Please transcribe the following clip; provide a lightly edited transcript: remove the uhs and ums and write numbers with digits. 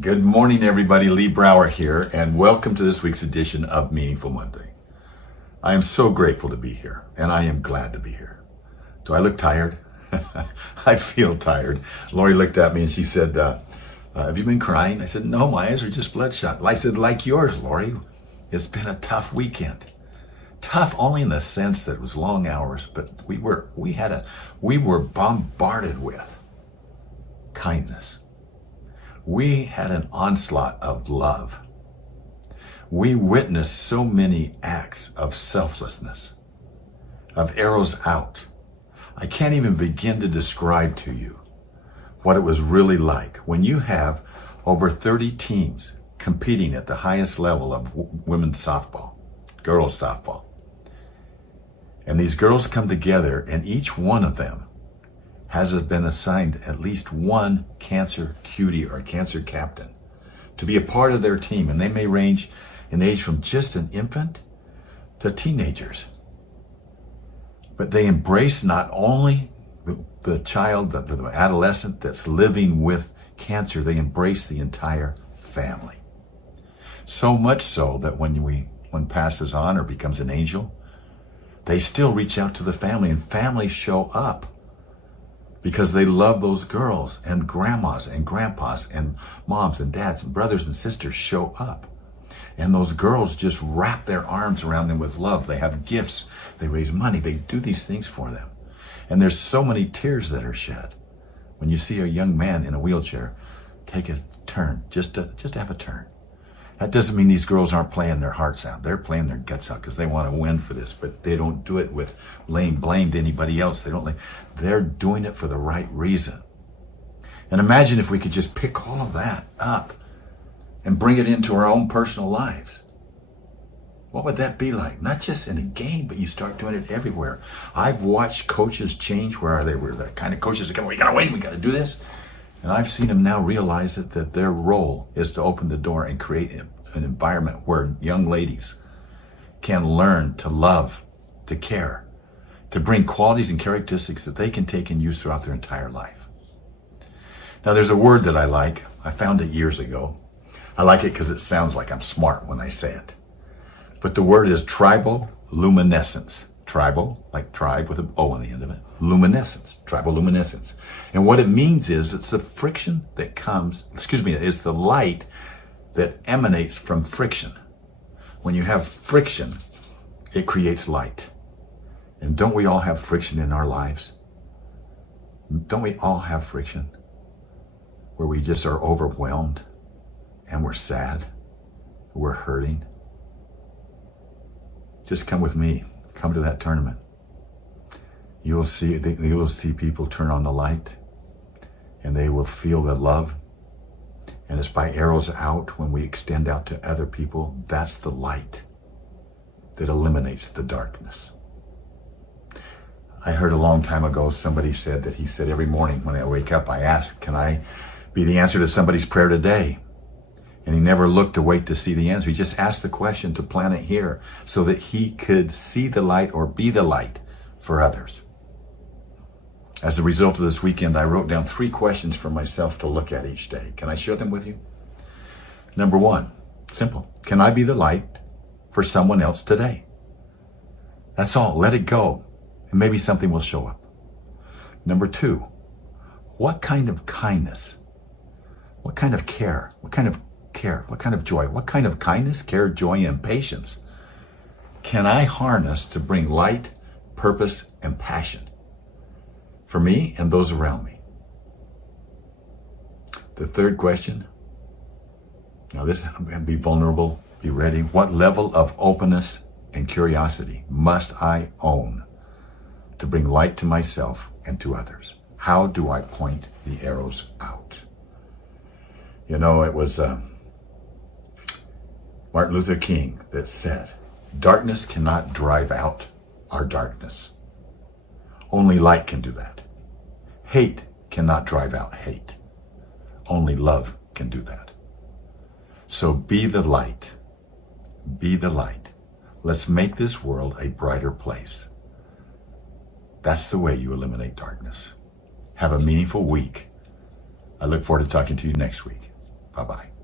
Good morning, everybody. Lee Brower here, and welcome to this week's edition of Meaningful Monday. I am so grateful to be here, and I am glad to be here. Do I look tired? I feel tired. Lori looked at me and she said, have you been crying? I said, no, my eyes are just bloodshot. I said, like yours, Lori. It's been a tough weekend. Tough only in the sense that it was long hours, but we were bombarded with kindness. We had an onslaught of love. We witnessed so many acts of selflessness, of arrows out. I can't even begin to describe to you what it was really like when you have over 30 teams competing at the highest level of women's softball, girls softball. And these girls come together, and each one of them has been assigned at least one cancer cutie or cancer captain to be a part of their team. And they may range in age from just an infant to teenagers. But they embrace not only the child, the adolescent that's living with cancer, they embrace the entire family. So much so that when one passes on or becomes an angel, they still reach out to the family, and families show up because they love those girls, and grandmas and grandpas and moms and dads and brothers and sisters show up. And those girls just wrap their arms around them with love. They have gifts, they raise money, they do these things for them. And there's so many tears that are shed when you see a young man in a wheelchair take a turn, just to have a turn. That doesn't mean these girls aren't playing their hearts out. They're playing their guts out because they want to win for this, but they don't do it with laying blame to anybody else. They're doing it for the right reason. And imagine if we could just pick all of that up and bring it into our own personal lives. What would that be like? Not just in a game, but you start doing it everywhere. I've watched coaches change where they were the kind of coaches that come, we gotta win, we gotta do this. And I've seen them now realize that their role is to open the door and create an environment where young ladies can learn to love, to care, to bring qualities and characteristics that they can take and use throughout their entire life. Now, there's a word that I like. I found it years ago. I like it because it sounds like I'm smart when I say it. But the word is tribal luminescence. Tribal, like tribe with an O on the end of it. Luminescence, tribal luminescence. And what it means is it's the friction that it's the light that emanates from friction. When you have friction, it creates light. And don't we all have friction in our lives? Don't we all have friction where we just are overwhelmed and we're sad, we're hurting? Just come with me. Come to that tournament. You will see people turn on the light, and they will feel the love. And it's by arrows out when we extend out to other people. That's the light that eliminates the darkness. I heard a long time ago somebody said that he said every morning when I wake up, I ask, can I be the answer to somebody's prayer today? And he never looked to wait to see the answer. He just asked the question to plant it here so that he could see the light or be the light for others. As a result of this weekend, I wrote down 3 questions for myself to look at each day. Can I share them with you? Number 1, simple. Can I be the light for someone else today? That's all. Let it go, and maybe something will show up. Number 2, what kind of kindness, what kind of care, what kind of joy, what kind of kindness, care, joy, and patience can I harness to bring light, purpose, and passion for me and those around me? The 3rd question, now this, be vulnerable, be ready. What level of openness and curiosity must I own to bring light to myself and to others? How do I point the arrows out? You know, it was Martin Luther King that said, darkness cannot drive out our darkness. Only light can do that. Hate cannot drive out hate. Only love can do that. So be the light. Be the light. Let's make this world a brighter place. That's the way you eliminate darkness. Have a meaningful week. I look forward to talking to you next week. Bye-bye.